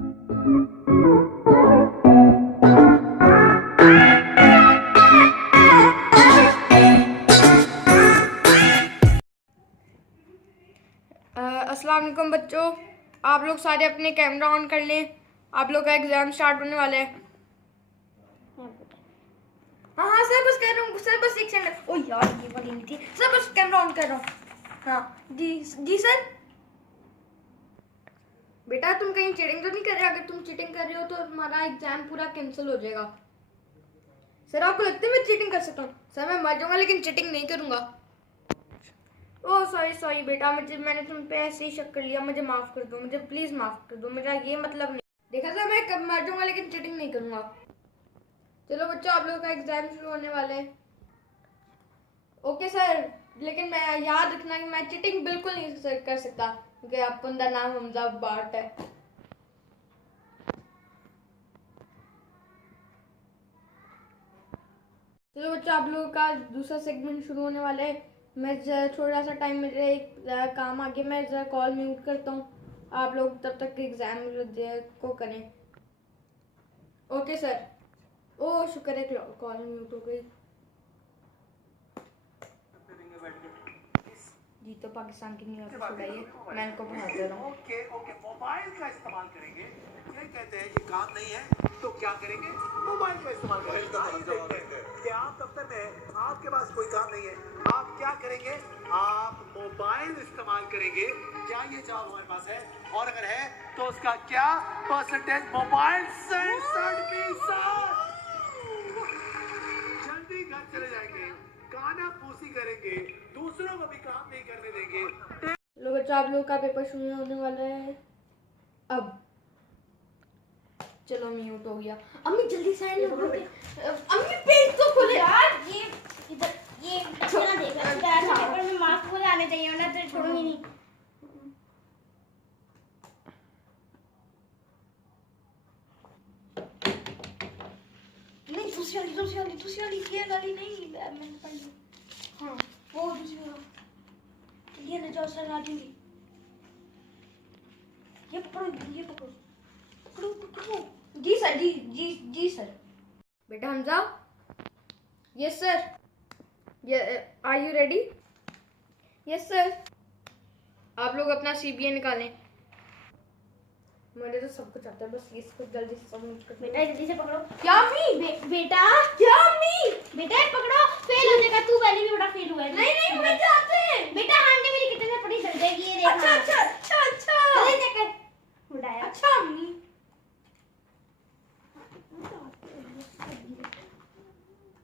अस्सलाम वालेकुम बच्चों, आप लोग सारे अपने कैमरा ऑन कर लें। आप लोग का एग्ज़ाम स्टार्ट होने वाला है। हाँ हाँ सर, बस कह रहा हूँ सर, बस एक सेकंड। ओ यार ये वाली नहीं थी सर, बस कैमरा ऑन कर रहा हूँ। हाँ जी जी सर। बेटा तुम कहीं चीटिंग तो नहीं कर रहे? अगर तुम चीटिंग कर रहे हो तो तुम्हारा एग्जाम पूरा कैंसिल हो जाएगा। सर आपको लगता है मैं चीटिंग कर सकता हूँ? सर मैं मर जाऊंगा लेकिन चीटिंग नहीं करूंगा। ओह सॉरी सॉरी बेटा, मैंने तुम पे ऐसे ही शक कर लिया, मुझे माफ़ कर दो, मुझे प्लीज़ माफ़ कर दो, मेरा ये मतलब नहीं। देखा सर, मैं कब मर जाऊंगा लेकिन चीटिंग नहीं करूंगा। चलो बच्चों, आप लोगों का एग्जाम शुरू होने वाला है। ओके सर, लेकिन मैं याद रखना कि मैं चीटिंग बिल्कुल नहीं कर सकता क्योंकि आपका नाम हमजा बाट है। चलो बच्चों, आप लोगों का दूसरा सेगमेंट शुरू होने वाला है। मैं थोड़ा सा टाइम, मेरे एक काम आ गया, मैं जरा कॉल म्यूट करता हूँ। आप लोग तब तक एग्जाम को करें। Okay sir. ओह शुक्र है कॉल म्यूट हो गई। जी तो पाकिस्तान की न्यूज़ छुड़ाइए, मैं इनको पढ़ाते रहा हूँ। ओके ओके, मोबाइल का इस्तेमाल करेंगे। ये कहते हैं कि काम नहीं है तो क्या करेंगे? मोबाइल का इस्तेमाल करेंगे। कि आप दफ्तर में हैं, आपके पास कोई काम नहीं है, आप क्या करेंगे? आप मोबाइल इस्तेमाल करेंगे। क्या ये जवाब हमारे पास है? और अगर है तो उसका क्या परसेंटेज मोबाइल से? 60%। जल्दी घर चले जाएंगे, काना फूसी करेंगे, दूसरों को भी काम नहीं करने देंगे। लो बच्चों, आप लोगों का पेपर शुरू होने वाला है अब। चलो म्यूट हो गया। अम्मी जल्दी साइन लो। अम्मी पेज तो खोले यार। ये इधर ये ना देखा ऐसे पेपर में मार्क्स पूरे आने चाहिए वरना तो छोड़ूंगी नहीं। नहीं, दूसरी वाली ये वाली नहीं, मैंने पढ़ ली। हाँ वो दूसरी वाली, ये ना जाओ सर आ जाएंगे। ये पकड़ो, ये पकड़ो, पकड़ो पकड़ो। जी सर, जी जी जी सर। बेटा Hamza. Yes sir. Are you ready? Yes sir. आप लोग अपना सीबीए निकालें। मुझे तो सब कुछ आता है, बस इसको जल्दी से सबमिट कर। बेटा जल्दी से पकड़ो। क्या अम्मी? बेटा क्या अम्मी? बेटा पकड़ो, फेल हो जाएगा। तू पहले भी बड़ा फेल हुआ है। नहीं नहीं, मुझे आते हैं। बेटा हांडी मेरी कितने पड़ी चल जाएगी ये देख। अच्छा अच्छा अच्छा अच्छा। चले जाकर उड़ाया। अच्छा अम्मी।